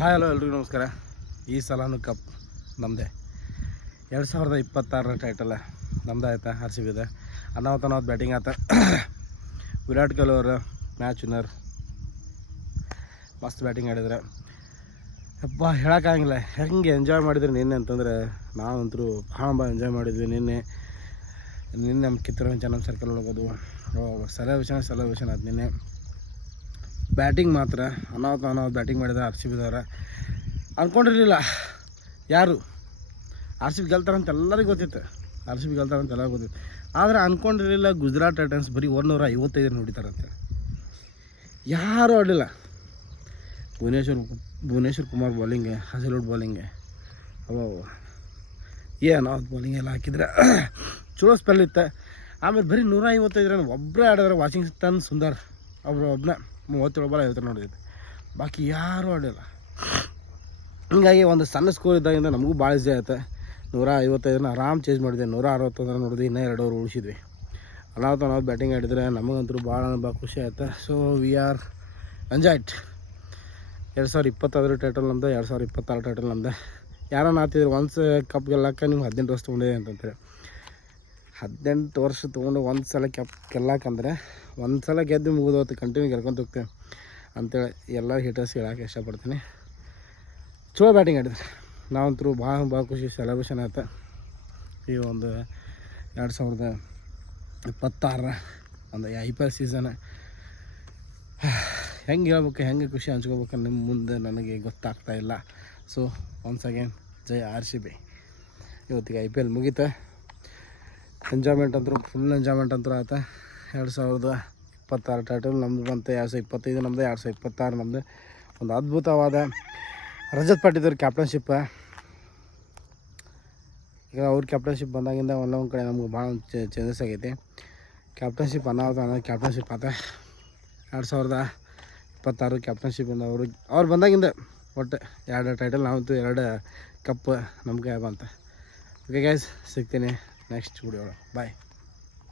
Hi hello ಎಲ್ರಿಗೂ ನಮಸ್ಕಾರ. ಈ ಸಲನೂ ಕಪ್ ನಮ್ಮದೇ. 2026 ಟೈಟಲ್ ನಮ್ದು ಆಯ್ತಾ. ಆರ್ ಸಿ ಬಿದೆ ಅನಾವತ್ತು ಬ್ಯಾಟಿಂಗ್ ಆಯ್ತಾ. ವಿರಾಟ್ ಕೊಹ್ಲಿ ಅವರು ಮ್ಯಾಚ್ ವಿನ್ನರ್, ಮಸ್ತ್ ಬ್ಯಾಟಿಂಗ್ ಆಡಿದ್ರೆ. ಯಪ್ಪ ಹೇಳೋಕ್ಕಾಗಿಲ್ಲ ಹೆಂಗೆ ಎಂಜಾಯ್ ಮಾಡಿದ್ರಿ ನಿನ್ನೆ ಅಂತಂದರೆ. ನಾವಂತರೂ ಭಾಳ ಎಂಜಾಯ್ ಮಾಡಿದ್ವಿ ನಿನ್ನೆ ನಮ್ಮ ಕಿತ್ತೂರು ಚೆನ್ನಮ್ಮ ಸರ್ಕಲ್ ಹೋಗೋದು ಸೆಲೆಬ್ರೇಷನ್ ಅದು. ನಿನ್ನೆ ಬ್ಯಾಟಿಂಗ್ ಮಾತ್ರ ಅನಾವತ್ತು ಬ್ಯಾಟಿಂಗ್ ಮಾಡಿದ್ರೆ ಆರ್ ಸಿ ಬಿದವ್ರ. ಅಂದ್ಕೊಂಡಿರಲಿಲ್ಲ ಯಾರು ಆರ್ ಸಿ ಬಿ ಗೆಲ್ತಾರಂತ ಎಲ್ಲರಿಗೂ ಗೊತ್ತಿತ್ತು. ಆದರೆ ಅಂದ್ಕೊಂಡಿರಲಿಲ್ಲ ಗುಜರಾತ್ ಟೈಟನ್ಸ್ ಬರೀ 155 ಹೊಡಿತಾರಂತೆ. ಯಾರೂ ಆಡಲಿಲ್ಲ. ಭುವನೇಶ್ವರ್ ಕುಮಾರ್ ಬೌಲಿಂಗ್ಗೆ, ಹಸಿಲುಡ್ ಬೌಲಿಂಗ್ಗೆ ಏನೋ ಬೌಲಿಂಗ್ ಎಲ್ಲ ಹಾಕಿದ್ರೆ ಚಲೋ ಸ್ಪೆಲ್ ಇತ್ತು. ಆಮೇಲೆ ಬರೀ 155 ರನ್ ಒಬ್ಬರೇ ಆಡಿದ್ರೆ ವಾಷಿಂಗ್ಟನ್ ಸುಂದರ್ ಒಬ್ಬನೇ 37 ಬಾಲ್ 50 ರನ್ ಹೊಡೆದಿತ್ತು. ಬಾಕಿ ಯಾರೂ ಆಡಿಲ್ಲ. ಹೀಗಾಗಿ ಒಂದು ಸಣ್ಣ ಸ್ಕೋರ್ ಇದ್ದಾಗಿಂದ ನಮಗೂ ಭಾಳ ಈಸಿ ಆಯ್ತು. 155 ಆರಾಮ್ ಚೇಂಜ್ ಮಾಡಿದೆ. 161 ನೋಡಿದ್ವಿ, ಇನ್ನೂ 2 ಓವರ್ ಉಳಿಸಿದ್ವಿ. ನಾವು ಬ್ಯಾಟಿಂಗ್ ಆಡಿದ್ರೆ ನಮಗಂತೂ ಭಾಳ ಖುಷಿ ಆಯ್ತು. So we are enjoyed. 2026 title ನಮ್ಮದು, 2026 ಟೈಟಲ್ ನಮ್ಮದು. ಯಾರೋ ಆತಿದ್ರು ಒನ್ಸ್ ಕಪ್ ಗೆಲ್ಲಕ್ಕೆ ನೀವು 18 ವರ್ಷ ತೊಗೊಂಡಿದೆ ಅಂತಂತಾರೆ. 18 ವರ್ಷ ತೊಗೊಂಡು ಒಂದು ಸಲ ಕಪ್ ಗೆಲ್ಲಕ್ಕಂದ್ರೆ ಒಂದು ಸಲ ಗೆದ್ದು ಮುಗಿದೋತು, ಕಂಟಿನ್ಯೂ ಗೆಲ್ಕೊಂತ ಹೋಗ್ತೇವೆ ಅಂತೇಳಿ ಎಲ್ಲ ಹೀಟರ್ಸ್ ಹೇಳೋಕೆ ಇಷ್ಟಪಡ್ತೀನಿ. ಚಲೋ ಬ್ಯಾಟಿಂಗ್ ಆಡಿದ್ರೆ ನಾವಂತರೂ ಭಾಳ ಖುಷಿ. ಸೆಲೆಬ್ರೇಷನ್ ಆಯ್ತು. ಈ ಒಂದು 2026 ಒಂದು IPL ಸೀಸನ್ ಹೆಂಗೆ ಹೇಳ್ಬೇಕು, ಹೆಂಗೆ ಖುಷಿ ಹಂಚ್ಕೋಬೇಕು ನಿಮ್ಮ ಮುಂದೆ ನನಗೆ ಗೊತ್ತಾಗ್ತಾಯಿಲ್ಲ. ಸೊ ಒನ್ಸ್ ಅಗೇನ್ ಜೈ RCB. ಇವತ್ತಿಗೆ IPL ಮುಗೀತು. ಎಂಜಾಯ್ಮೆಂಟ್ ಅಂತೂ ಫುಲ್ ಎಂಜಾಯ್ಮೆಂಟ್ ಅಂತೂ ಆಯ್ತು. 2026 ಟೈಟಲ್ ನಮ್ಮದು ಬಂತು. 2025 ನಮ್ಮದು, 2026 ನಮ್ಮದು. ಒಂದು ಅದ್ಭುತವಾದ ರಜತ್ ಪಾಟೀದಾರ್ ಕ್ಯಾಪ್ಟನ್ಶಿಪ್. ಈಗ ಅವ್ರ ಕ್ಯಾಪ್ಟನ್ಶಿಪ್ ಬಂದಾಗಿಂದ ಒಂದೊಂದು ಕಡೆ ನಮ್ಗೆ ಭಾಳ ಚೇಂಜಸ್ ಆಗೈತಿ. ಕ್ಯಾಪ್ಟನ್ಶಿಪ್ ಕ್ಯಾಪ್ಟನ್ಶಿಪ್ ಆತ. 2026 ಕ್ಯಾಪ್ಟನ್ಶಿಪಿಂದ ಅವ್ರು ಬಂದಾಗಿಂದ ಒಟ್ಟು 2 ಟೈಟಲ್, ನಾವಂತೂ 2 ಕಪ್ ನಮಗೆ ಬಂತ. ಓಕೆ ಗೈಸ್, ಸಿಗ್ತೀನಿ ನೆಕ್ಸ್ಟ್ ವಿಡಿಯೋ. ಬಾಯ್.